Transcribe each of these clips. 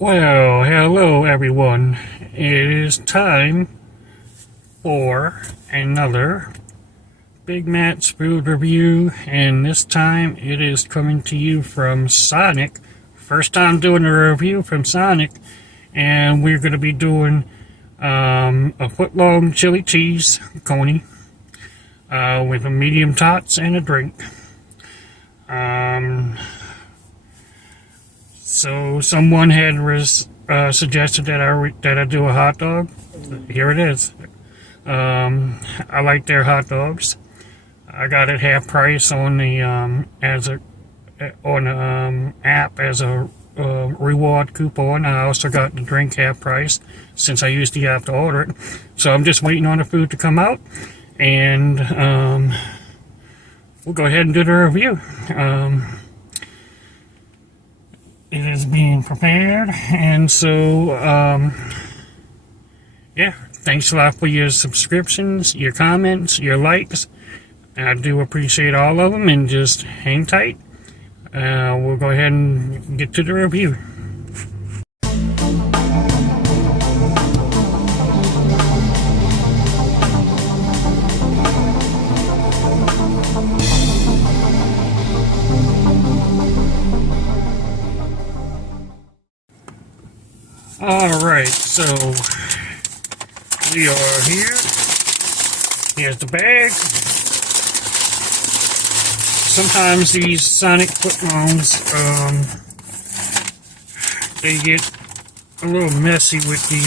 Well, hello everyone. It is time for another Big Matt's food review, and this time it is coming to you from Sonic. First time doing a review from Sonic, and we're going to be doing a foot-long chili cheese coney with a medium tots and a drink. So someone had suggested that I do a hot dog. Here it is. I like their hot dogs. I got it half price on the app as a reward coupon. I also got the drink half price since I usually have to order it. So I'm just waiting on the food to come out, and we'll go ahead and do the review. It is being prepared, and so yeah, thanks a lot for your subscriptions, your comments, your likes. I do appreciate all of them, and just hang tight. We'll go ahead and get to the review. Alright, so we are here. Here's the bag. Sometimes these Sonic footlongs, they get a little messy with the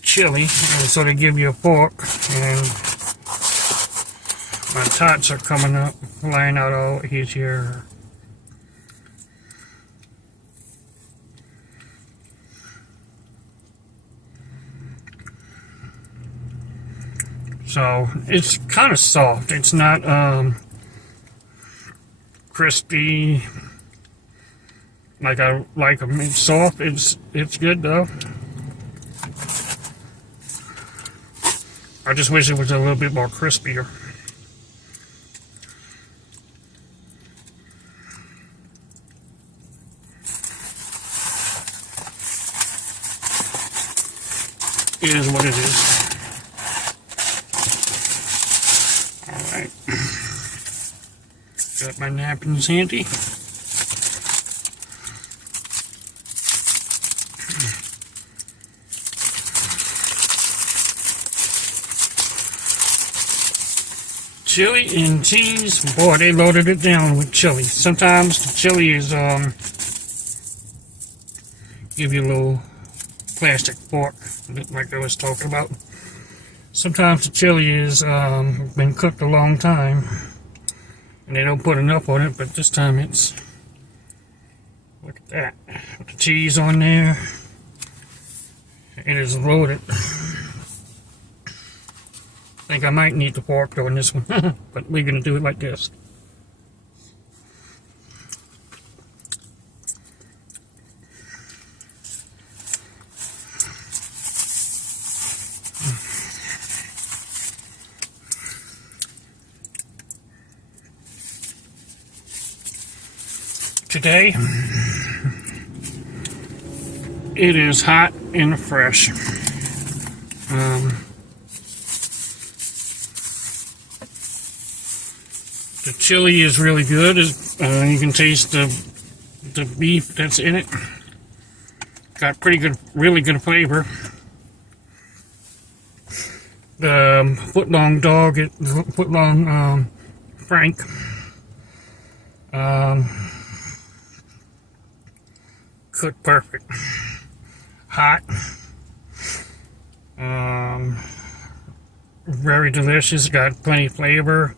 chili, and so they give you a fork, and my tots are coming up, flying out all here. So it's kind of soft. It's not crispy like I like them. It's soft. It's good though. I just wish it was a little bit more crispier. It is what it is. Alright, got my napkins handy. Chili and cheese, boy, they loaded it down with chili. Sometimes the chili is, give you a little plastic fork, like I was talking about. Sometimes the chili is been cooked a long time, and they don't put enough on it, but this time it's, look at that, with the cheese on there. It is loaded. I think I might need the fork on this one, but we're going to do it like this. Today, it is hot and fresh. The chili is really good. You can taste the beef that's in it. Got pretty good, really good flavor. The footlong dog, footlong Frank. Cooked perfect. Hot. Very delicious. Got plenty of flavor.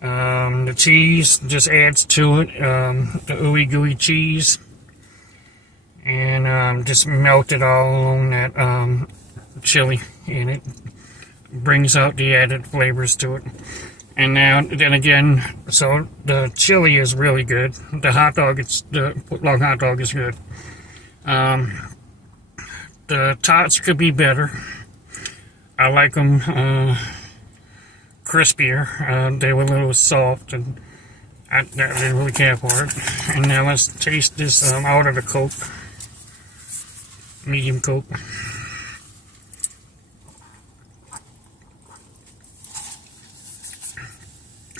The cheese just adds to it. The ooey gooey cheese. And just melted all on that chili, and it brings out the added flavors to it. And now, then again, so the chili is really good. The footlong hot dog is good. The tots could be better. I like them crispier. They were a little soft, and I didn't really care for it. And now let's taste this out of the Coke. Medium Coke.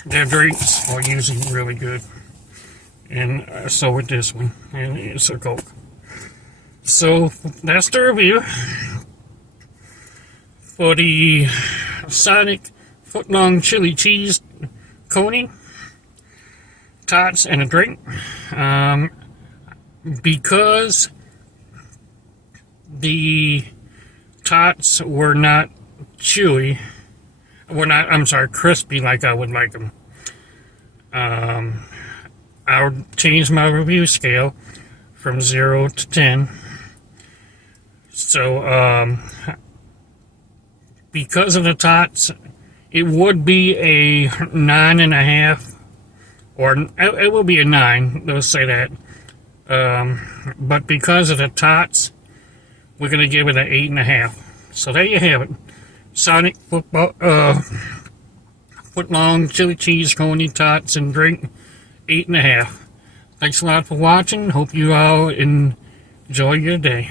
Their drinks are usually really good. And so with this one. And it's a Coke. So that's the review for the Sonic footlong chili cheese coney, tots, and a drink. Because the tots were not chewy, crispy like I would like them. I'll change my review scale from 0 to 10. So, because of the tots, it would be a 9.5, or it will be a 9, let's say that. But because of the tots, we're going to give it an 8.5. So there you have it. Sonic footlong chili cheese coney tots and drink, 8.5. Thanks a lot for watching. Hope you all enjoy your day.